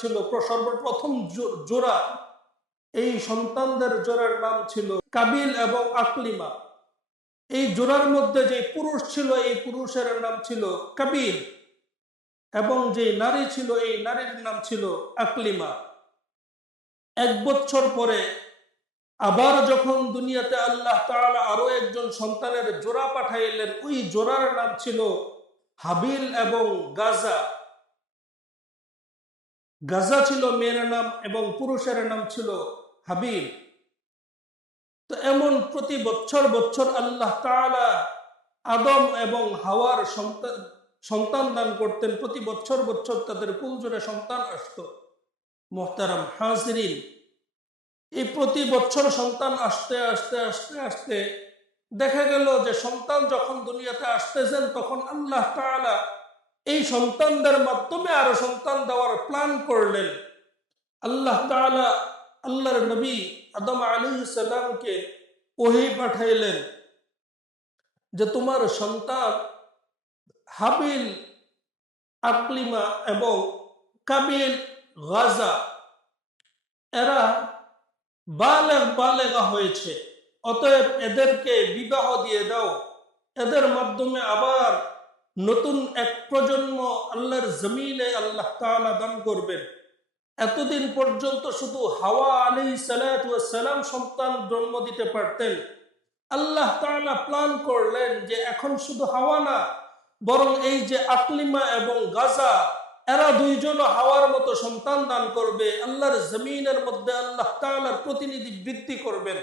ছিল, সর্বপ্রথম জোড়া, এই সন্তানদের জোড়ার নাম ছিল কাবিল এবং আকলিমা। এই জোড়ার মধ্যে যে পুরুষ ছিল, এই পুরুষের নাম ছিল কাবিল, এবং যে নারী ছিল, এই নারীর নাম ছিল আকলিমা। 1 বছর পরে আবার যখন দুনিয়াতে আল্লাহ তাআলা আরো একজন সন্তানের জোড়া পাঠাইলেন, ওই জোড়ার নাম ছিল হাবিল এবং গাজা। গাজা ছিল মেয়ের নাম এবং পুরুষের নাম ছিল হাবিল। তো এমন প্রতি বছর বছর আল্লাহ তাআলা আদম এবং হাওয়ার সন্তান দান করতেন। প্রতি বছর বছর তাদের কুল জোড়ে সন্তান আসতো। মোহতারাম হাজিরিন, এই প্রতি বছর সন্তান আসতে আসতে আসতে আসতে দেখা গেল যে সন্তান যখন দুনিয়াতে আসতেছেন, তখন আল্লাহ তাআলা এই সন্তানদের মাধ্যমে আরো সন্তান দেওয়ার প্ল্যান করলেন। আল্লাহ তাআলা আল্লাহর নবী আদম আলাইহিস সালামকে ওহী পাঠাইলেন যে তোমার সন্তান হাবিল, আকলিমা এবং কাবিল, গাজা, এরা বালেগা হয়েছে, অতএব এদেরকে বিবাহ দিয়ে দাও। এদের মাধ্যমে আবার নতুন এক প্রজন্ম আল্লাহর জমিনে আল্লাহ তাআলা দান করবেন। এতদিন পর্যন্ত শুধু হাওয়া আলাইহিস সালাতু ওয়াস সালাম সন্তান জন্ম দিতে পারতেন। আল্লাহ তাআলা প্ল্যান করলেন যে এখন শুধু হাওয়া না, বরং এই যে আকলিমা এবং গাজা, এরা দুইজন হাওয়ার মতো সন্তান দান করবে। আল্লাহর জমিনের মধ্যে আল্লাহ তাআলার প্রতিনিধি বৃদ্ধি করবেন।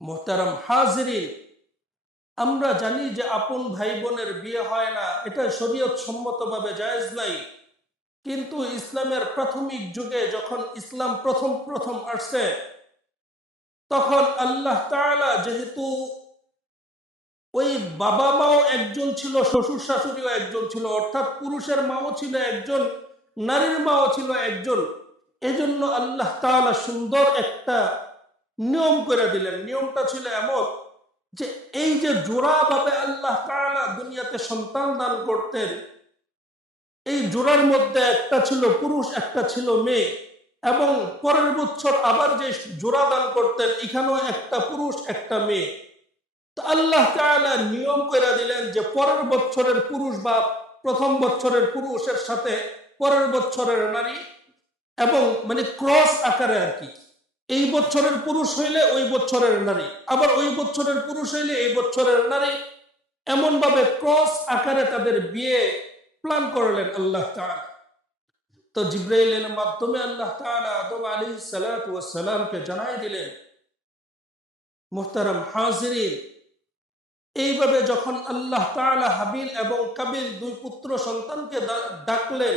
মুহতারাম হাজিরিন, আমরা জানি যে আপন ভাই বোনের বিয়ে হয় না, এটা শরীয়ত সম্মতভাবে জায়েজ নাই। কিন্তু ইসলামের প্রাথমিক যুগে যখন ইসলাম প্রথম আসছে, তখন আল্লাহ তাআলা যেহেতু ওই বাবা মাও একজন ছিল, শ্বশুর শাশুড়িও একজন ছিল, অর্থাৎ পুরুষের মাও ছিল একজন, নারীর মাও ছিল একজন, এজন্য আল্লাহ তাআলা সুন্দর একটা নিয়ম করে দিলেন। নিয়মটা ছিল এমন যে এই যে জোড়াভাবে আল্লাহ তাআলা দুনিয়াতে সন্তান দান করতেন, এই জোড়ার মধ্যে একটা ছিল পুরুষ, একটা ছিল মেয়ে, এবং পরের বছর আবার যে জোড়া দান করতেন, এখানেও একটা পুরুষ একটা মেয়ে। তো আল্লাহ তাআলা নিয়ম করে দিলেন যে পরের বছরের পুরুষ বা প্রথম বছরের পুরুষের সাথে পরের বছরের নারী, এবং মানে ক্রস আকারে আর কি, এই বছরের পুরুষ হইলে ওই বছরের নারী, আবার ওই বছরের পুরুষ হইলে এই বছরের নারী, এমন ভাবে ক্রস আকারে তাদের বিয়ে প্ল্যান করলেন আল্লাহ তাআলা। তো জিবরাইলের মাধ্যমে আল্লাহ তাআলা আদম আলাইহিস সালাতু ওয়াস সালামকে জানাই দিলেন। মুহতারাম হাজিরিন, এইভাবে যখন আল্লাহ তাআলা হাবিল এবং কাবিল দুই পুত্র সন্তানকে ডাকলেন,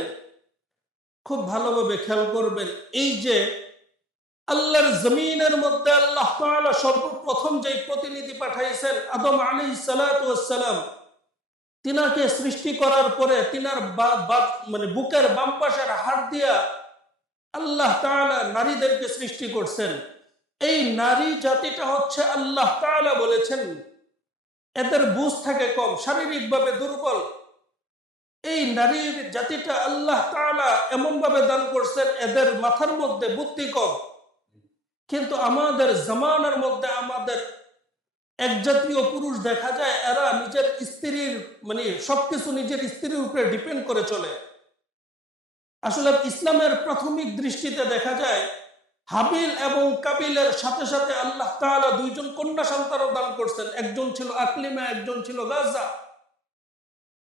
খুব ভালোভাবে খেয়াল করবেন, এই যে আল্লাহর জমিনের মধ্যে আল্লাহ তাআলা সর্বপ্রথম যে প্রতিনিধি পাঠাইছেন আদম আলাইহিস সালাতু ওয়াস সালাম, তিনাকে সৃষ্টি করার পরে তিনার মানে বুকের বাম পাশের হাড় দিয়া আল্লাহ তাআলা নারীদেরকে সৃষ্টি করছেন। এই নারী জাতিটা হচ্ছে আল্লাহ তাআলা বলেছেন এদের বুঝ থাকে কম, শারীরিকভাবে দুর্বল। এই নারীর জাতিটা আল্লাহ তাআলা এমন ভাবে দান করছেন এদের মাথার মধ্যে বুদ্ধি কম। কিন্তু আমাদের জামানার মধ্যে আমাদের এক জাতীয় পুরুষ দেখা যায়, এরা নিজের স্ত্রীর মানে সবকিছু নিজের স্ত্রীর উপরে ডিপেন্ড করে চলে। আসলে ইসলামের প্রাথমিক দৃষ্টিতে দেখা যায় হাবিল এবং কাবিলের সাথে সাথে আল্লাহ তাআলা দুইজন কন্যা সন্তানও দান করছেন, একজন ছিল আকলিমা, একজন ছিল গাজা।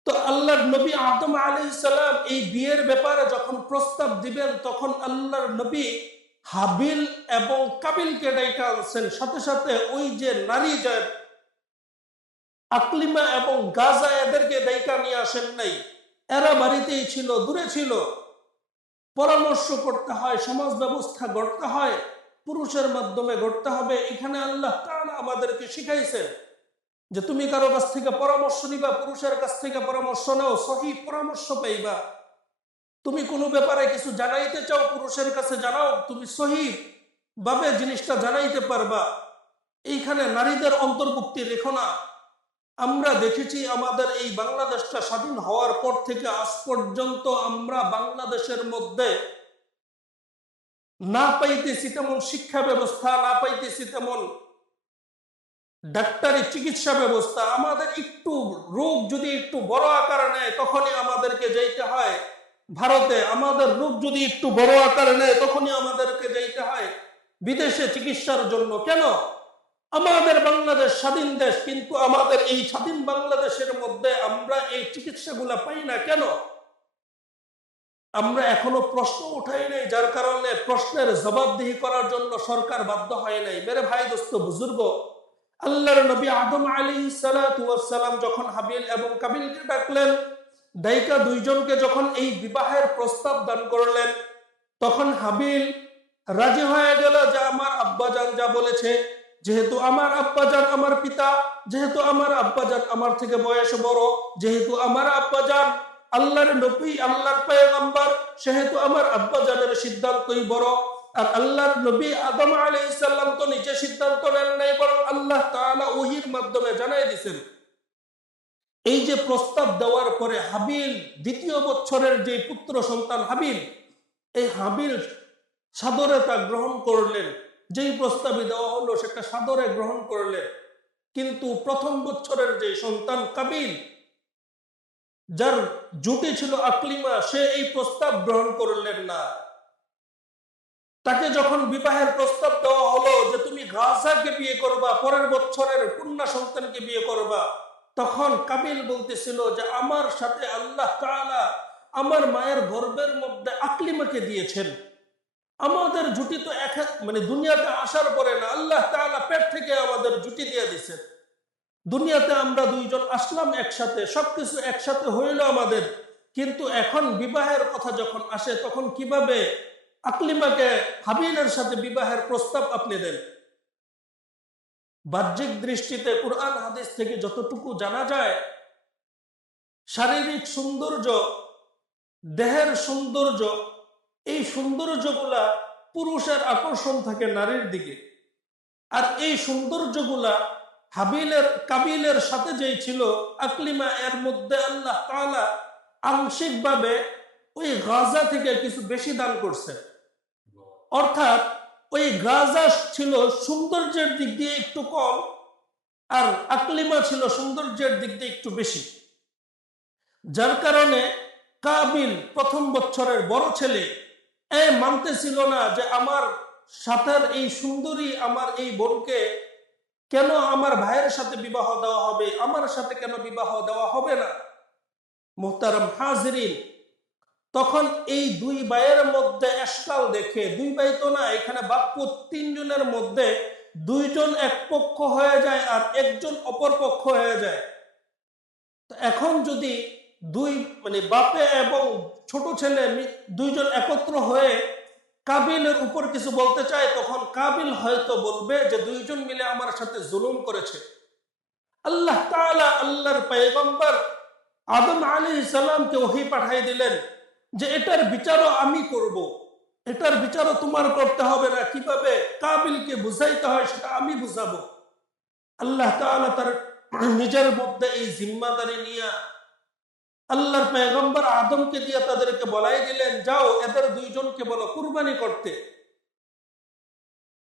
তো আল্লাহর নবী আদম আলাইহিস সালাম এই বিয়ের ব্যাপারে যখন প্রস্তাব দিবেন, তখন আল্লাহর নবী হাবিল এবং কাবিলকে ডাইকা আনছেন, সাথে সাথে ওই যে নারী যে আকলিমা এবং গাজা, এদেরকে ডাইকা নিয়ে আসেন নাই। এরা বাড়িতেই ছিল, দূরে ছিল। পরামর্শ করতে হয়, সমাজ ব্যবস্থা গড়তে হয়, পুরুষের মাধ্যমে গড়তে হবে। এখানে আল্লাহ তাআলা আমাদেরকে শিখাইছেন যে তুমি কারো কাছ থেকে পরামর্শ নিবা, পুরুষের কাছ থেকে পরামর্শ নাও, সহিহ পরামর্শ পাইবা। তুমি কোনো ব্যাপারে কিছু জানাইতে চাও, পুরুষের কাছে জানাও, তুমি সহিহ ভাবে জিনিসটা জানাইতে পারবা। এইখানে নারীদের অন্তর্ভুক্তি রেখো না। আমরা দেখেছি আমাদের এই বাংলাদেশটা স্বাধীন হওয়ার পর থেকে আজ পর্যন্ত আমরা বাংলাদেশের মধ্যে না পাইতেছি তেমন শিক্ষা ব্যবস্থা, না পাইতেছি তেমন ডাক্তারি চিকিৎসা ব্যবস্থা। আমাদের একটু রোগ যদি একটু বড় আকার নেয় তখনই আমাদেরকে যাইতে হয় ভারতে, আমাদের রোগ যদি একটু বড় আকার নেয় তখনই আমাদেরকে যাইতে হয় বিদেশে চিকিৎসার জন্য। কেন? আমাদের বাংলাদেশ স্বাধীন দেশ, কিন্তু আমাদের এই স্বাধীন বাংলাদেশের মধ্যে আমরা এই চিকিৎসাগুলা পাই না কেন? আমরা এখনো প্রশ্ন উঠাই নাই, যার কারণে প্রশ্নের জবাবদিহি করার জন্য সরকার বাধ্য হয় নাই। মেরে ভাই, দোস্ত, বুজুর্গ, আল্লাহর নবী আদম আলাইহিস সালাতু ওয়াস সালাম যখন হাবিল এবং কাবিলকে ডাকলেন, দাইকা দুইজনকে যখন এই বিবাহের প্রস্তাব দান করলেন, তখন হাবিল রাজি হয়ে গেল যে আমার আব্বাজান যা বলেছে, যেহেতু আমার আব্বাজান আমার পিতা, যেহেতু আমার আব্বাজান আমার থেকে বয়স বড়, যেহেতু আমার আব্বাজান আল্লাহর নবী, আল্লাহর পয়গম্বর, সেহেতু আমার আব্বাজানের সিদ্ধান্তই বড়। আর আল্লাহর নবী আদম আলাইহিস সালাম তো নিজে সিদ্ধান্ত নেন নাই, বরং আল্লাহ তাআলা ওহীর মাধ্যমে জানাই দিয়েছেন। এই যে প্রস্তাব দেওয়ার পরে হাবিল দ্বিতীয় বছরের যে পুত্র সন্তান হাবিল, এই হাবিল সাদরে তা গ্রহণ করলেন। যেই প্রস্তাবে দেওয়া হলো সেটা সাদরে গ্রহণ করলেন। কিন্তু প্রথম বছরের যে সন্তান কাবিল, যার জুটি ছিল আকলিমা, সে এই প্রস্তাব গ্রহণ করলেন না। তাকে যখন বিবাহের প্রস্তাব দেওয়া হলো যে তুমি গাজাকে বিয়ে করবা, পরের বছরের কন্যা সন্তানকে বিয়ে করবা, তখন কাবিল বলতেছিল যে আমার সাথে আল্লাহ তাআলা আমার মায়ের গর্ভের মধ্যে আকলিমাকে দিয়েছেন। আমাদের জুটি তো এক, মানে দুনিয়াতে আসার পরে না, আল্লাহ তাআলা পেট থেকে আমাদের জুটি দিয়ে দিয়েছেন। দুনিয়াতে আমরা দুইজন আসলাম একসাথে, সবকিছু একসাথে হইল আমাদের, কিন্তু এখন বিবাহের কথা যখন আসে তখন কিভাবে আকলিমাকে হাবিলের সাথে বিবাহের প্রস্তাব আপনি দেন? বাহ্যিক দৃষ্টিতে কুরআন হাদিস থেকে যতটুকু জানা যায়, শারীরিক সৌন্দর্য, দেহের সৌন্দর্য, এই সৌন্দর্যগুলা পুরুষের আকর্ষণ থাকে নারীর দিকে। আর এই সৌন্দর্যগুলা কাবিলের সাথে যেই ছিল আকলিমা, এর মধ্যে আল্লাহ তাআলা আংশিকভাবে ওই গাজা থেকে কিছু বেশি দান করছে। অর্থাৎ ওই গাজা ছিল সৌন্দর্যের দিক দিয়ে একটু কম, আর আকলিমা ছিল সৌন্দর্যের দিক দিয়ে একটু বেশি। যার কারণে কাবিল প্রথম বছরের বড় ছেলে মানতেছিল না যে আমার সাথের এই সুন্দরী আমার এই বোনকে কেন আমার ভাইয়ের সাথে বিবাহ দেওয়া হবে, আমার সাথে কেন বিবাহ দেওয়া হবে না। মুহতারাম হাজিরিন, তখন এই দুই ভাইয়ের মধ্যে এশকাল দেখে, দুই ভাই তো না, এখানে বাপ্পু তিনজনের মধ্যে দুইজন এক পক্ষ হয়ে যায় আর একজন অপর পক্ষ হয়ে যায়। তো এখন যদি দুই, মানে বাপে এবং ছোট ছেলে দুইজন একত্র হয়ে কাবিলের উপর কিছু বলতে চায়, তখন কাবিল হয়তো বলবে যে দুইজন মিলে আমার সাথে জুলুম করেছে। আল্লাহ তাআলা আল্লাহর পয়গম্বর আদম আলাইহিস সালামকে ওহী পাঠিয়ে দিলেন যে এটার বিচারও আমি করব, এটার বিচারও তোমার করতে হবে না, কিভাবে কাবিলকে বুঝাইতে হয় সেটা আমি বুঝাবো। আল্লাহ তাআলা তার নিজের মধ্যে এই জিম্মাদারি নিয়ে আল্লাহর পয়গম্বর আদমকে দিয়ে তাদেরকে বলাই দিলেন, যাও এদের দুইজনকে বলো কুরবানি করতে,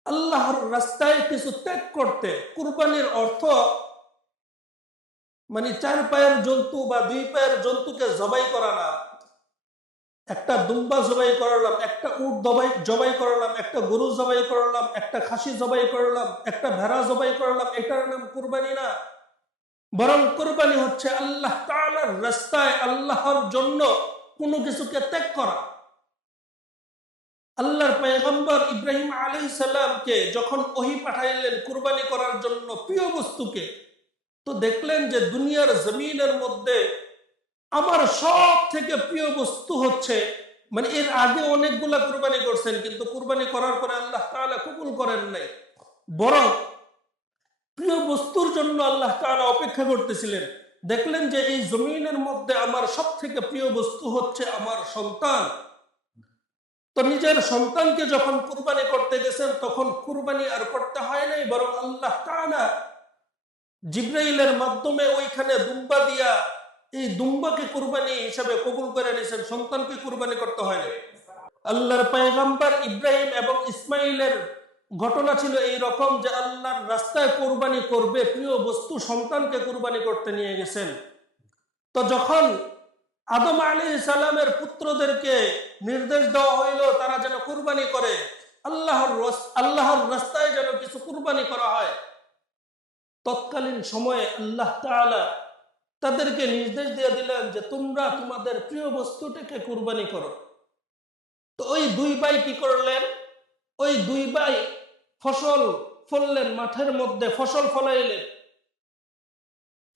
আল্লাহর রাস্তায় কিছু ত্যাগ করতে। কুরবানির অর্থ মানে চার পায়ের জন্তু বা দুই পায়ের জন্তুকে জবাই করা না। একটা দুম্বা জবাই করলাম, একটা উট জবাই করলাম, একটা গরু জবাই করলাম, একটা খাসি জবাই করলাম, একটা ভেড়া জবাই করলাম, এটার নাম কুরবানি না। বরং কুরবানি হচ্ছে আল্লাহ তাআলার রাস্তায় আল্লাহর জন্য কোনো কিছুকে ত্যাগ করা। আল্লাহর পয়গম্বর ইব্রাহিম আলাইহিস সালামকে যখন ওহী পাঠাইলেন কুরবানি করার জন্য প্রিয় বস্তুকে, তো দেখলেন যে দুনিয়ার জমিনের মধ্যে আমার সব থেকে প্রিয় বস্তু হচ্ছে, মানে এর আগে অনেকগুলা কুরবানি করছেন, কিন্তু কুরবানি করার পরে আল্লাহ তাআলা কবুল করেন নাই, বরং প্রিয় বস্তুর জন্য আল্লাহ তাআলা অপেক্ষা করতেছিলেন। দেখলেন যে এই জমিনের মধ্যে আমার সব থেকে প্রিয় বস্তু হচ্ছে আমার সন্তান। তো নিজের সন্তানকে যখন কুরবানি করতে গেছেন, তখন কুরবানি আর করতে হয় নাই, বরং আল্লাহ তাআলা জিবরাইলের মাধ্যমে ওইখানে দুম্বা দিয়া এই দুম্বাকে কুরবানি হিসাবে কবুল করে নিয়েছেন, সন্তানকে কুরবানি করতে হয় না। আল্লাহর পয়গম্বর ইব্রাহিম এবং ইসমাইলের ঘটনা ছিল এই রকম যে আল্লাহর রাস্তায় কোরবানি করবে, প্রিয় বস্তু সন্তানকে কোরবানি করতে নিয়ে গেছেন। তো যখন আদম আলাইহিস সালামের পুত্রদেরকে নির্দেশ দেওয়া হইল তারা যেন কুরবানি করে, আল্লাহর রাস্তায় যেন কিছু কুরবানি করা হয়, তৎকালীন সময়ে আল্লাহ তাআলা তাদেরকে নির্দেশ দিয়ে দিলেন যে তোমরা তোমাদের প্রিয় বস্তুটাকে কুরবানি করো। তো ওই দুই ভাই কি করলেন? ওই দুই ভাই ফসল ফললেন, মাঠের মধ্যে ফসল ফলাইলেন।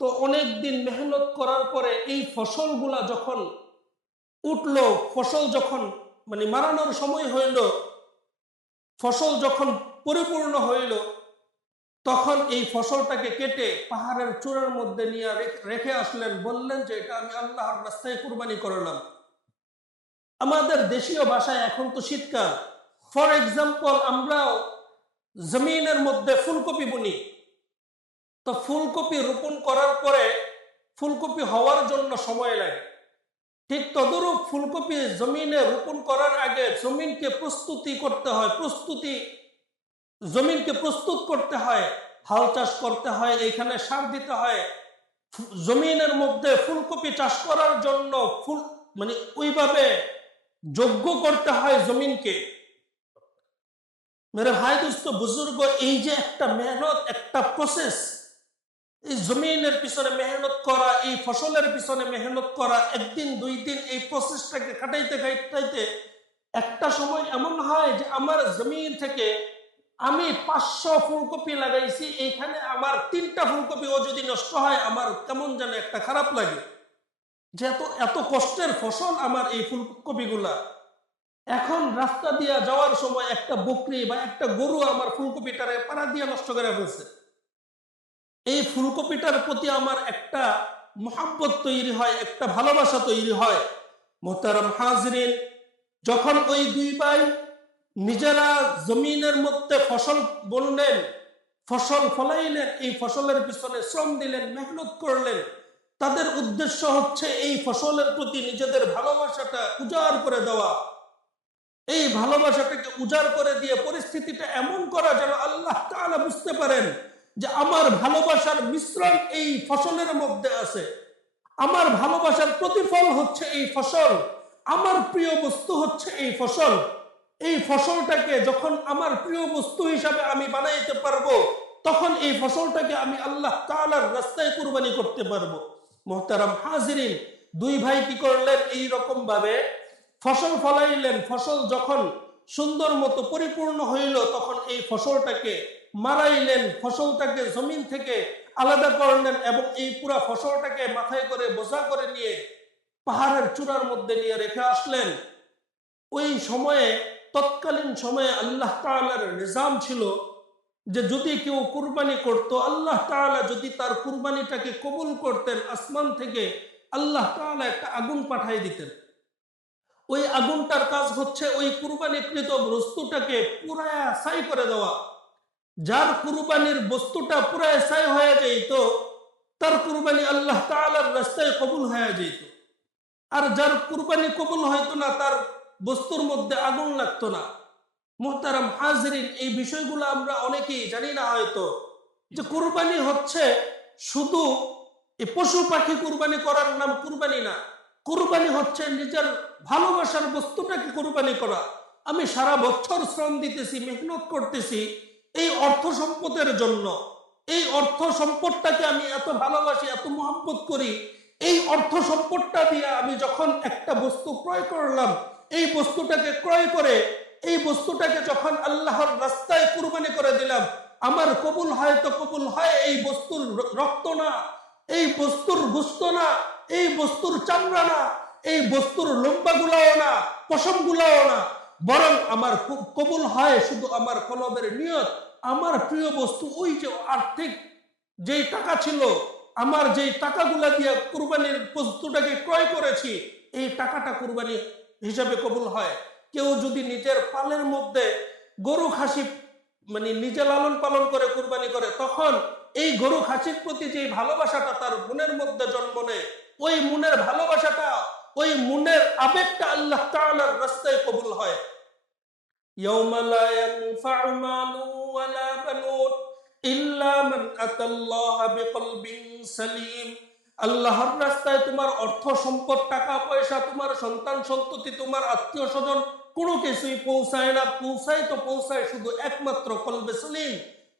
তো অনেক দিন মেহনত করার পরে এই ফসলগুলা যখন উঠলো, ফসল যখন মানে মারানোর সময় হইল, ফসল যখন পরিপূর্ণ হইল, তখন এই ফসলটাকে কেটে পাহাড়ের চূড়ার মধ্যে নিয়ে রেখে আসলেন, বললেন যে এটা আমি আল্লাহর রাস্তায় কুরবানি করলাম। আমাদের দেশীয় ভাষায় এখন তো শীতকাল, ফর এক্সাম্পল আমরাও জমিনের মধ্যে ফুলকপি বুনি। তো ফুলকপি রোপণ করার পরে ফুলকপি হওয়ার জন্য সময় লাগে। ঠিক তদরূপ ফুলকপি জমিনে রোপণ করার আগে জমিনকে প্রস্তুতি করতে হয়, জমিনকে প্রস্তুত করতে হয়, হাল চাষ করতে হয়, এখানে সার দিতে হয়। জমিনের মধ্যে ফুলকপি চাষ করার জন্য মানে ওইভাবে যোগ্য করতে হয় জমিনকে। মেরে ভাই দোস্ত বুজুর্গ, এই যে একটা মেহনত, একটা প্রসেস, এই জমিনের পিছনে মেহনত করা, এই ফসলের পিছনে মেহনত করা, একদিন দুই দিন এই প্রসেসটাকে খাটাইতে খাটাইতে একটা সময় এমন হয় যে আমার জমিন থেকে আমি 500 ফুলকপি লাগাইছি, এইখানে আমার 3টা ফুলকপিও যদি নষ্ট হয় আমার কেমন যেন একটা খারাপ লাগে, যে এত কষ্টের ফসল আমার এই ফুলকপিগুলা। এখন রাস্তা দিয়ে যাওয়ার সময় একটা বকরি বা একটা গরু আমার ফুলকপিটারে পাড়া দিয়ে নষ্ট করে ফেলছে। এই ফুলকপিটার প্রতি আমার একটা মোহাব্বত তৈরি হয়, একটা ভালোবাসা তৈরি হয়। মোহতারাম হাজরিন, যখন ওই দুই ভাই নিজেরা জমিনের মধ্যে ফসল বুনলেন, ফসল ফলাইলেন, এই ফসলের পিছনে শ্রম দিলেন, মেহনত করলেন, তাদের উদ্দেশ্য হচ্ছে এই ফসলের প্রতি নিজেদের ভালোবাসাটা উজাড় করে দেওয়া। এই ভালোবাসাটাকে উজাড় করে দিয়ে পরিস্থিতিটা এমন করা যেন আল্লাহ তাআলা বুঝতে পারেন যে আমার ভালোবাসার মিশ্রণ এই ফসলের মধ্যে আছে, আমার ভালোবাসার প্রতিফল হচ্ছে এই ফসল, আমার প্রিয় বস্তু হচ্ছে এই ফসল। এই ফসলটাকে যখন আমার প্রিয় বস্তু হিসাবে আমি বানাইতে পারবো, তখন এই ফসলটাকে আমি আল্লাহ তাআলার রাস্তায় কুরবানি করতে পারবো। মুহতারাম হাজিরিন, দুই ভাই কি করলেন? এই রকম ভাবে ফসল ফলাইলেন। ফসল যখন সুন্দর মতো পরিপূর্ণ হইল, তখন এই ফসলটাকে মারাইলেন, ফসলটাকে জমিন থেকে আলাদা করলেন এবং এই পুরা ফসলটাকে মাথায় করে বোঝা করে নিয়ে পাহাড়ের চূড়ার মধ্যে নিয়ে রেখে আসলেন। ওই সময়ে, তৎকালীন সময়ে আল্লাহ তাআলার নিজাম ছিল যে যদি কেউ কুরবানি করত, আল্লাহ তাআলা যদি তার কুরবানিটাকে কবুল করতেন, আসমান থেকে আল্লাহ তাআলা একটা আগুন পাঠাই দিতেন। ওই আগুনটার কাজ হচ্ছে ওই কুরবানিকৃত বস্তুটাকে পুরায়া ছাই করে দেওয়া। যার কুরবানির বস্তুটা পুরায় ছাই হয়ে যাইত, তার কুরবানি আল্লাহ তাআলার রাস্তায় কবুল হয়ে যাইত। আর যার কুরবানি কবুল হইতো না, তার বস্তুর মধ্যে আগুন লাগতো না। মুহতারাম হাজরিন, এই বিষয়গুলো আমরা অনেকেই জানি না হয়তো, যে কুরবানি হচ্ছে শুধু এই পশু পাখি কুরবানি করার নাম কুরবানি না। কুরবানি হচ্ছে নিজের ভালোবাসার বস্তুটাকে কুরবানি করা। আমি সারা বছর শ্রম দিতেছি, মেহনত করতেছি এই অর্থ সম্পদের জন্য, এই অর্থ সম্পদটাকে আমি এত ভালোবাসি, এত মহব্বত করি, এই অর্থ সম্পদটা দিয়ে আমি যখন একটা বস্তু ক্রয় করলাম, এই বস্তুটাকে ক্রয় করে এই বস্তুটাকে যখন আল্লাহর রাস্তায় কুরবানি করে দিলাম, আমার কবুল হয় তো কবুল হয় এই বস্তুর রক্ত না, এই বস্তুর গোশত না, এই বস্তুর চামড়া না, এই বস্তুর লম্বা গুলাও না, পশম গুলাও না, বরং আমার কবুল হয় শুধু আমার কলবের নিয়ত। আমার প্রিয় বস্তু, ওই যে আর্থিক যেই টাকা ছিল, আমার যেই টাকাগুলা দিয়ে কুরবানির বস্তুটাকে ক্রয় করেছি, এই টাকাটা কুরবানি হিসাবে কবুল হয়। কেউ যদি নিজের পালের মধ্যে গরু খাসি মানে নিজে লালন পালন করে কুরবানি করে, তখন এই গরু খাসির প্রতি যে ভালোবাসাটা তার মনের মধ্যে জন্ম নেয়, ওই মনের ভালোবাসাটা ওই মনের আবেগটা আল্লাহ তাআলার রাস্তায় কবুল হয়। ইয়াউমা লা ইয়ানফা'ু মালুন ওয়ালা বানুন ইল্লা মান আতাল্লাহা বিকলবিন সালিম। আল্লাহর রাস্তায় তোমার অর্থ সম্পদ, টাকা পয়সা, তোমার সন্তান সন্ততি, তোমার আত্মীয় স্বজন কোনো কিছুই পৌঁছায় না। পৌঁছায় শুধু একমাত্র কলবে সলিম,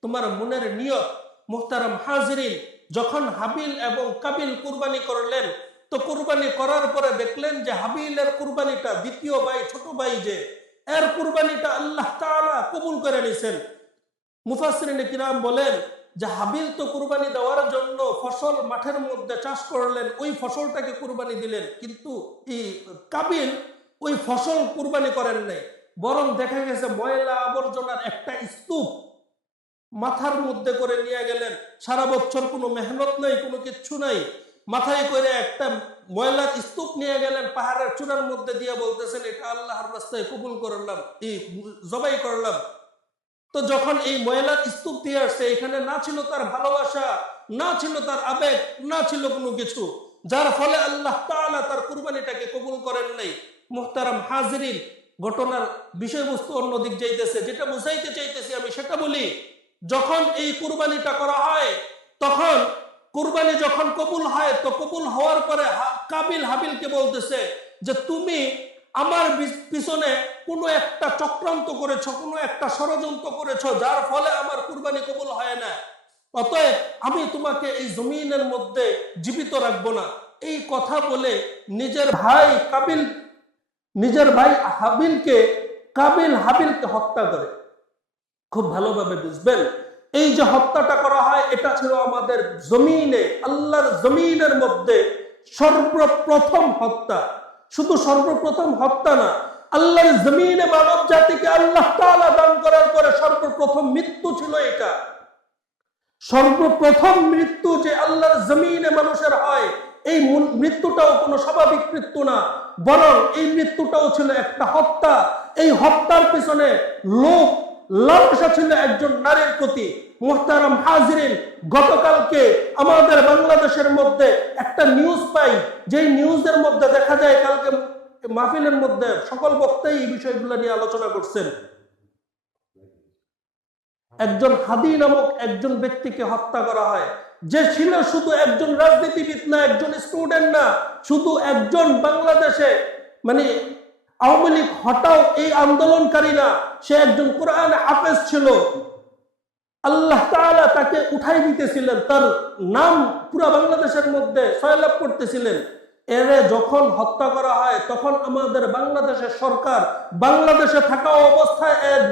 তোমার মনের নিয়ত। মুহতারাম হাজিরিন, যখন হাবিল এবং কাবিল কুরবানি করলেন, তো কুরবানি করার পরে দেখলেন যে হাবিলের কুরবানিটা, দ্বিতীয় ভাই, ছোট ভাই যে, এর কুরবানিটা আল্লাহ তাআলা কবুল করে নিছেন। মুফাসসিরিনে কিরাম বলেন যে হাবিল তো কুরবানি দেওয়ার জন্য ফসল মাঠের মধ্যে চাষ করলেন, ওই ফসলটাকে কুরবানি দিলেন, কিন্তু এই কাবিল ওই ফসল কুরবানি করেন নাই, বরং দেখা গেছে ময়লা আবর্জনার একটা স্তূপ মাথার মধ্যে করে নিয়ে গেলেন। সারা বছর কোনো মেহনত নাই, কোনো কিচ্ছু নাই, মাথায় করে একটা ময়লার স্তূপ নিয়ে গেলেন, পাহাড়ের চূড়ার মধ্যে দিয়ে বলতেছেন এটা আল্লাহর রাস্তায় কবুল করলাম, এই জবাই করলাম। তো যখন এই ময়লার স্তূপ দিয়ে আসছে, এখানে না ছিল তার ভালোবাসা, না ছিল তার আবেগ, না ছিল কোনো কিছু, যার ফলে আল্লাহ তাআলা তার কুরবানিটাকে কবুল করেন নাই। মুহতারাম হাজিরিন, ঘটনার বিষয়বস্তু অন্যদিক যাইতেছে, যেটা বুঝাইতে চাইতেছি আমি সেটা বলি। যখন এই কুরবানিটা করা হয়, তখন কুরবানি যখন কবুল হয়, তো কবুল হওয়ার পরে কাবিল হাবিলকে বলতেছে যে তুমি আমার পিছনে কোনো একটা চক্রান্ত করেছো, কোনো একটা ষড়যন্ত্র করেছো, যার ফলে আমার কুরবানি কবুল হয় না। অতএব আমি তোমাকে এই জমিনের মধ্যে জীবিত রাখবো না। এই কথা বলে নিজের ভাই কাবিল হাবিলকে হত্যা করে। খুব ভালোভাবে বুঝবেন, এই যে হত্যাটা করা হয়, এটা ছিল আমাদের জমিনে, আল্লাহর জমিনের মধ্যে সর্বপ্রথম হত্যা। শুধু সর্বপ্রথম হত্যা না, আল্লাহর জমিনে মানব জাতিকে আল্লাহ তাআলা দান করার পরে সর্বপ্রথম মৃত্যু ছিল এটা। সর্বপ্রথম মৃত্যু যে আল্লাহর জমিনে মানুষের হয়, এই মৃত্যুটাও কোনো স্বাভাবিক মৃত্যু না, বরং এই মৃত্যুটাও ছিল একটা হত্যা। এই হত্যার পিছনে লোভ লালসা ছিল একজন নারীর প্রতি। মুহতারাম হাজিরিন, গতকালকে আমাদের বাংলাদেশের মধ্যে একটা নিউজ পাই, যে নিউজের মধ্যে দেখা যায়, কালকে মাহফিলের মধ্যে সকল বক্তাই এই বিষয়গুলো নিয়ে আলোচনা করছেন। একজন হাদি নামক একজন ব্যক্তিকে হত্যা করা হয়, যে ছিল শুধু একজন রাজনীতিবিদ না, একজন স্টুডেন্ট না, শুধু একজন বাংলাদেশে মানে আওয়ামী লীগ হটাও এই আন্দোলনকারী না, সে একজন কোরআন হাফেজ ছিল। আল্লাহ তাআলা তাকে উঠাই দিতেছিলেন, তার নাম পুরা বাংলাদেশের মধ্যে সয়লাভ করতেছিলেন। এরে যখন হত্যা করা হয়, তখন আমাদের বাংলাদেশের সরকার বাংলাদেশে থাকা অবস্থায় এর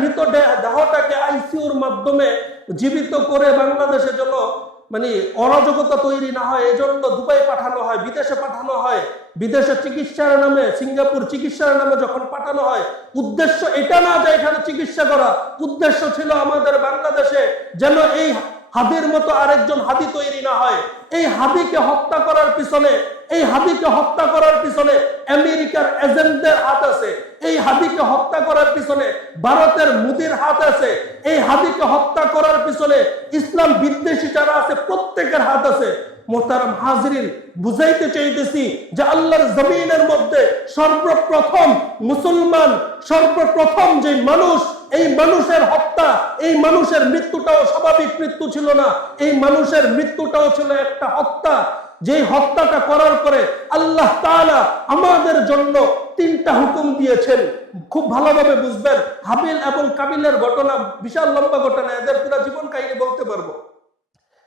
মৃতদেহটাকে আইসিইউর মাধ্যমে জীবিত করে বাংলাদেশে যেন মানে অরাজকতা তৈরি না হয়, এজন্য দুবাই পাঠানো হয়, বিদেশে পাঠানো হয়। বিদেশে চিকিৎসার নামে, সিঙ্গাপুর চিকিৎসার নামে যখন পাঠানো হয়, উদ্দেশ্য এটা না যে এখানে চিকিৎসা করা, উদ্দেশ্য ছিল আমাদের বাংলাদেশে যেন এই হাদির মতো আরেকজন হাদি তৈরি না হয়। এই হাদিকে হত্যা করার পিছনে আমেরিকার এজেন্টদের হাত আছে, এই হাদিকে হত্যা করার পিছনে ভারতের মোদির হাত আছে, এই হাদিকে হত্যা করার পিছনে ইসলাম বিদ্বেষী যারা আছে প্রত্যেকের হাত আছে। মুহতারাম হাজিরিন, বুঝাইতে চাইতেছি যে আল্লাহর জমিনের মধ্যে সর্বপ্রথম মুসলমান, সর্বপ্রথম যে মানুষ, এই মানুষের হত্যা, এই মানুষের মৃত্যুটাও স্বাভাবিক মৃত্যু ছিল না, এই মানুষের মৃত্যুটাও ছিল একটা হত্যা। যে হত্যাটা করার পরে আল্লাহ তাআলা আমাদের জন্য তিনটা হুকুম দিয়েছেন। খুব ভালোভাবে বুঝবেন, হাবিল এবং কাবিলের ঘটনা বিশাল লম্বা ঘটনা, এদের পুরো জীবন কাহিনী বলতে পারবো,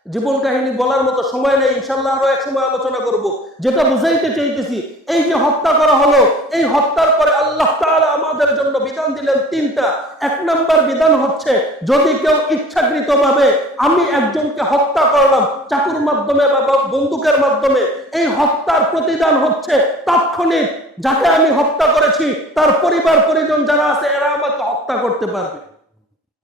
জীবন কাহিনী বলার মতো সময় নেই, ইনশাআল্লাহ আরো এক সময় আলোচনা করব। যেটা বুঝাইতে চাইতেছি, এই যে হত্যা করা হলো, এই হত্যার পরে আল্লাহ তাআলা আমাদের জন্য বিধান দিলেন তিনটা। এক নাম্বার বিধান হচ্ছে, যদি কেউ ইচ্ছাকৃতভাবে, আমি একজনকে হত্যা করলাম চাকুর মাধ্যমে বা বন্দুকের মাধ্যমে, এই হত্যার প্রতিদান হচ্ছে তাৎক্ষণিক, যাকে আমি হত্যা করেছি তার পরিবার পরিজন যারা আছে এরা আমাকে হত্যা করতে পারবে।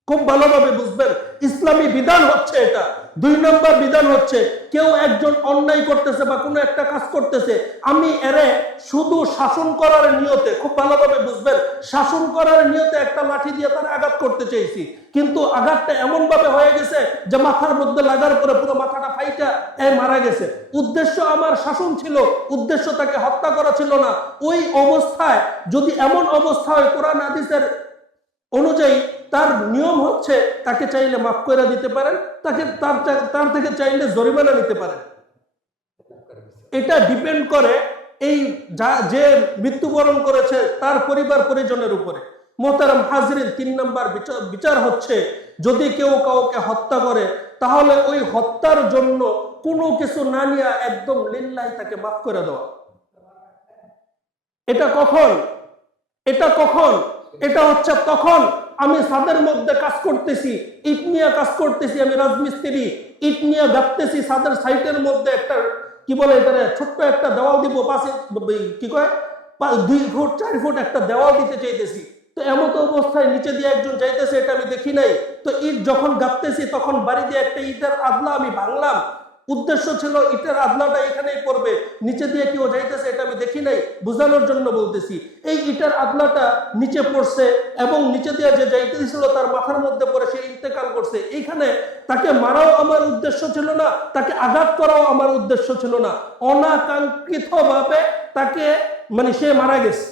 খুব ভালোভাবে বুঝবেন, ইসলামী বিধান হচ্ছে এটা। 2 নম্বর বিধান হচ্ছে, কেউ একজন অন্যায় করতেছে বা কোনো একটা কাজ করতেছে, আমি এরে শুধু শাসন করার নিয়তে, খুব ভালোভাবে বুঝবেন, শাসন করার নিয়তে একটা লাঠি দিয়ে তার আঘাত করতে চাইছি, কিন্তু আঘাতটা এমন ভাবে হয়ে গেছে যে মাথার মধ্যে লাগার পরে পুরো মাথাটা ফাইটা মারা গেছে। উদ্দেশ্য আমার শাসন ছিল, উদ্দেশ্য তাকে হত্যা করা ছিল না। ওই অবস্থায় যদি এমন অবস্থা হয়, কোরআন হাদিসের অনুযায়ী তার নিয়ম হচ্ছে তাকে চাইলে মাফ করে দিতে পারেন, তাকে তার থেকে চাইলে জরিমানা নিতে পারেন। এটা ডিপেন্ড করে এই যে মৃত্যুবরণ করেছে তার পরিবার পরিজনের উপরে। মোহতারাম হাজরিন, 3 নম্বর বিচার হচ্ছে, যদি কেউ কাউকে হত্যা করে তাহলে ওই হত্যার জন্য কোনো কিছু না নিয়ে একদম লিল্লাহি তাকে মাফ করে দেওয়া। এটা কখন? এটা হচ্ছে তখন আমি ছাদের মধ্যে কাজ করতেছি, ইট নিয়ে কাজ করতেছি, আমি রাজমিস্ত্রি, ইট নিয়ে গাঁথতেছি, ছাদের সাইটের মধ্যে একটা কি বলে এটা, ছোট্ট একটা দেওয়াল দিব, পাশে কি কয় 2 ফুট 4 ফুট একটা দেওয়াল দিতে চাইতেছি। তো এমন অবস্থায় নিচে দিয়ে একজন যাইতেছে, এটা আমি দেখি নাই। তো ইট যখন গাঁথতেছি তখন বাড়ি দিয়ে একটা ইটের আদলা আমি ভাঙলাম, উদ্দেশ্য ছিল ইটের আদলাটা এখানেই পড়বে, নিচে দিয়ে কেউ যাইতেছে এটা আমি দেখি নাই, বোঝানোর জন্য বলতেছি। এই ইটের আদলাটা নিচে পড়ছে এবং নিচে দিয়ে যে যাইতেছিল তার মাথার মধ্যে পড়ে সে ইন্তেকাল করছে। এইখানে তাকে মারাও আমার উদ্দেশ্য ছিল না, তাকে আঘাত করাও আমার উদ্দেশ্য ছিল না, অনাকাঙ্ক্ষিত ভাবে তাকে সে মারা গেছে।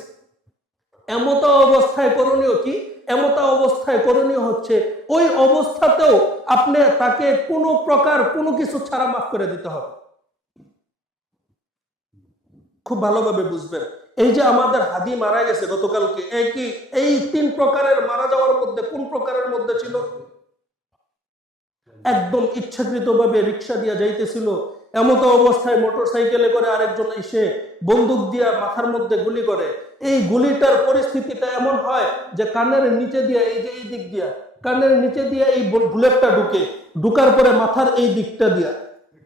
এমত অবস্থায় করণীয় কি? এমতা অবস্থায় করণীয় হচ্ছে ওই অবস্থাতেও আপনি তাকে কোনো প্রকার কোনো কিছু ছাড়া মাফ করে দিতে হবে। খুব ভালোভাবে বুঝবেন, এই যে আমাদের হাদি মারা গেছে গতকালকে, এই 3 প্রকারের মারা যাওয়ার মধ্যে কোন প্রকারের মধ্যে ছিল? একদম ইচ্ছাকৃতভাবে রিক্সা দিয়ে যাইতেছিল, এমত অবস্থায় মোটর সাইকেলে করে আরেকজন এসে বন্দুক দিয়া মাথার মধ্যে গুলি করে। এই গুলিটার পরিস্থিতিটা এমন হয় যে কানের নিচে দিয়ে, এই যে এই দিক দিয়া কানের নিচে দিয়ে এই বুলেটটা ঢুকার পরে মাথার এই দিকটা দিয়া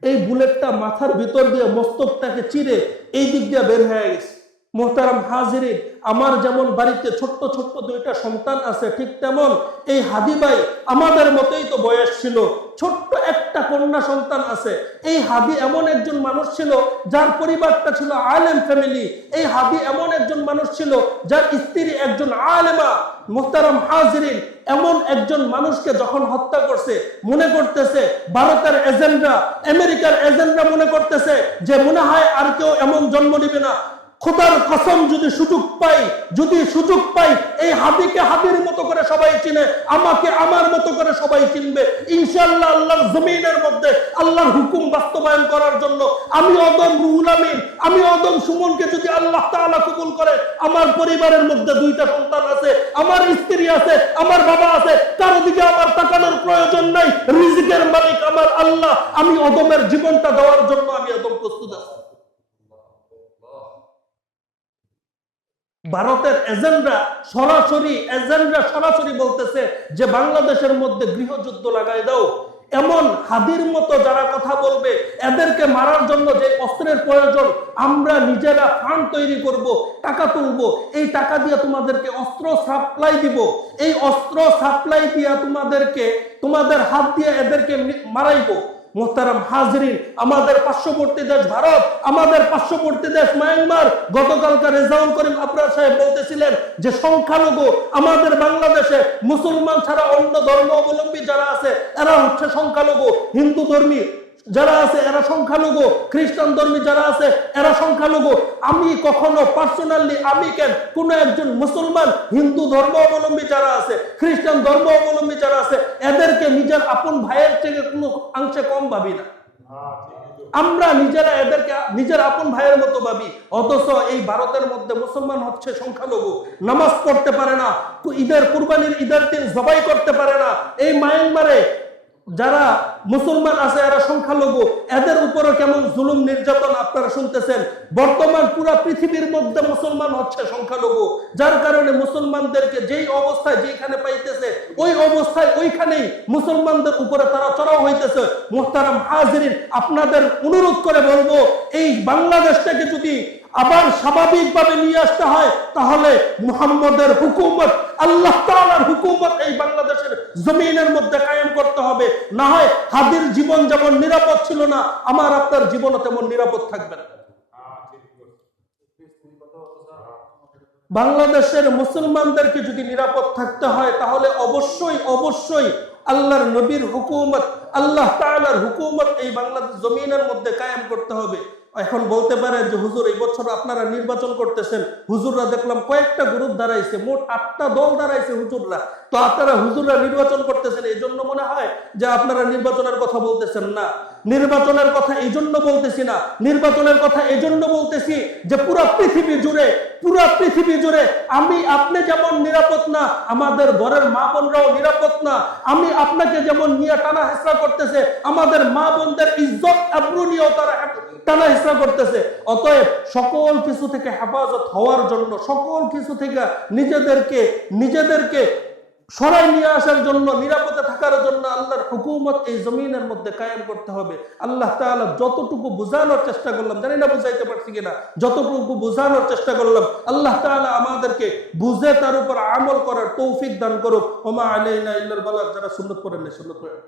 এই বুলেটটা মাথার ভিতর দিয়ে মস্তকটাকে চিরে এই দিক দিয়ে বের হয়ে গেছে। মোহতারাম হাজিরিন, আমার যেমন বাড়িতে ছোট্ট ছোট্ট 2টা সন্তান আছে, ঠিক তেমন এই হাদি ভাই আমাদের মতোই তো বয়স ছিল, ছোট্ট একটা কন্যা সন্তান আছে। এই হাদি এমন একজন মানুষ ছিল যার পরিবারটা ছিল আলেম ফ্যামিলি। এই হাদি এমন একজন মানুষ ছিল যার স্ত্রী একজন আলেমা। মোহতারাম হাজিরিন, এমন একজন মানুষকে যখন হত্যা করছে, মনে করতেছে ভারতের এজেন্ডা, আমেরিকার এজেন্ডা মনে করতেছে যে মনে হয় আর কেউ এমন জন্ম নিবে না। খোদার কসম, যদি সুযোগ পাই এই হাদিকে হাদির মতো করে সবাই চিনে, আমাকে আমার মতো করে সবাই চিনবে ইনশাআল্লাহ। আল্লাহর জমিনের মধ্যে আল্লাহর হুকুম বাস্তবায়ন করার জন্য আমি অদম রুহুল আমিন, আমি অদম সুমনকে যদি আল্লাহ তাআলা কবুল করে, আমার পরিবারের মধ্যে 2টা সন্তান আছে, আমার স্ত্রী আছে, আমার বাবা আছে, কারো দিকে আমার তাকানোর প্রয়োজন নাই। রিজিকের মালিক আমার আল্লাহ, আমি অদমের জীবনটা দেওয়ার জন্য আমি অদম প্রস্তুত আছি। ভারতের এজেন্ডা সরাসরি বলতেছে যে বাংলাদেশের মধ্যে গৃহযুদ্ধ লাগাই দাও। এমন হাদির মতো যারা কথা বলবে, এদেরকে মারার জন্য যে অস্ত্রের প্রয়োজন, আমরা নিজেরা ফান্ড তৈরি করব, টাকা তুলব, এই টাকা দিয়ে তোমাদেরকে অস্ত্র সাপ্লাই দিব, এই অস্ত্র সাপ্লাই দিয়ে তোমাদের হাত দিয়ে এদেরকে মারাইবো। মোহতারাম হাজরিন, আমাদের পার্শ্ববর্তী দেশ ভারত, আমাদের পার্শ্ববর্তী দেশ মায়ানমার, গতকালকার রেজাউল করিম আবরার সাহেব বলতেছিলেন যে সংখ্যালঘু আমাদের বাংলাদেশে মুসলমান ছাড়া অন্য ধর্ম অবলম্বী যারা আছে এরা হচ্ছে সংখ্যালঘু, হিন্দু ধর্মী যারা আছে এরা সংখ্যালঘু, খ্রিস্টান ধর্মী যারা আছে এরা সংখ্যালঘু। আমি কখনো পার্সোনালি, আমি কেন, কোন একজন মুসলমান, হিন্দু ধর্ম অবলম্বী যারা আছে, খ্রিস্টান ধর্ম অবলম্বী যারা আছে, এদেরকে নিজের আপন ভাইয়ের থেকে কোনো অংশে কম ভাবি না। আমরা নিজেরা এদেরকে নিজের আপন ভাইয়ের মতো ভাবি। অথচ এই ভারতের মধ্যে মুসলমান হচ্ছে সংখ্যালঘু, নামাজ পড়তে পারে না, কুরবানির ঈদের দিন জবাই করতে পারে না। এই মায়ানমারে যারা মুসলমান আছে এরা সংখ্যালঘু, এদের উপরে কেমন জুলুম নির্যাতন আপনারা শুনতেছেন। বর্তমান পুরো পৃথিবীর মধ্যে মুসলমান হচ্ছে সংখ্যালঘু, যার কারণে মুসলমানদেরকে যেই অবস্থায় যেখানে পাইতেছে ওই অবস্থায় ওইখানেই মুসলমানদের উপরে তারা চড়াও হইতেছে। মুহতারাম হাজিরিন, আপনাদের অনুরোধ করে বলবো, এই বাংলাদেশটাকে যদি আবার স্বাভাবিকভাবে নিয়ে আসতে হয়, তাহলে মুহাম্মদের হুকুমত, আল্লাহ তাআলার হুকুমত এই বাংলাদেশের জমিনের মধ্যে কায়েম করতে হবে। না হয় হাদির জীবন যেমন নিরাপদ ছিল না, আমার আপনার জীবনও তেমন নিরাপদ থাকবে না। বাংলাদেশের মুসলমানদেরকে যদি নিরাপদ থাকতে হয়, তাহলে অবশ্যই অবশ্যই আল্লাহর নবীর হুকুমত, আল্লাহ তাআলার হুকুমত এই বাংলাদেশ জমিনের মধ্যে কায়েম করতে হবে। এখন বলতে পারেন যে হুজুর, এই বছর আপনারা নির্বাচন করতেছেন, হুজুররা দেখলাম কয়েকটা গ্রুপ দাঁড়াইছে, মোট 8টা দল দাঁড়াইছে হুজুররা, তো আপনারা হুজুররা নির্বাচন করতেছেন, এই জন্য মনে হয় যে আপনারা নির্বাচনের কথা বলতেছেন না। নির্বাচনের কথা এই জন্য বলতেছি না, নির্বাচনের কথা এই জন্য বলতেছি যে পুরা পৃথিবী জুড়ে আমি আপনি যেমন নিরাপদ না, আমাদের ঘরের মা বোনরাও নিরাপদ না। আমি আপনাকে যেমন নিয়ে টানা হেসরা করতেছে, আমাদের মা বোনদের ইজ্জত আবরু নিয়েও তারা টানা হেসরা করতেছে। অতএব সকল কিছু থেকে হেফাজত হওয়ার জন্য, সকল কিছু থেকে নিজেদেরকে সরাই নিয়ে আসার জন্য, নিরাপদে থাকার জন্য আল্লাহর হুকুমত এই জমিনের মধ্যে কায়েম করতে হবে। আল্লাহ তাআলা যতটুকু বোঝানোর চেষ্টা করলাম, জানি না বুঝাইতে পারছি কিনা, যতটুকু বোঝানোর চেষ্টা করলাম, আল্লাহ তাআলা আমাদেরকে বুঝে তার উপর আমল করার তৌফিক দান করুক। ওমা আলাইনা ইল্লাল বালাগ। যারা সুন্নাত পড়েন না সুন্নাত পড়েন।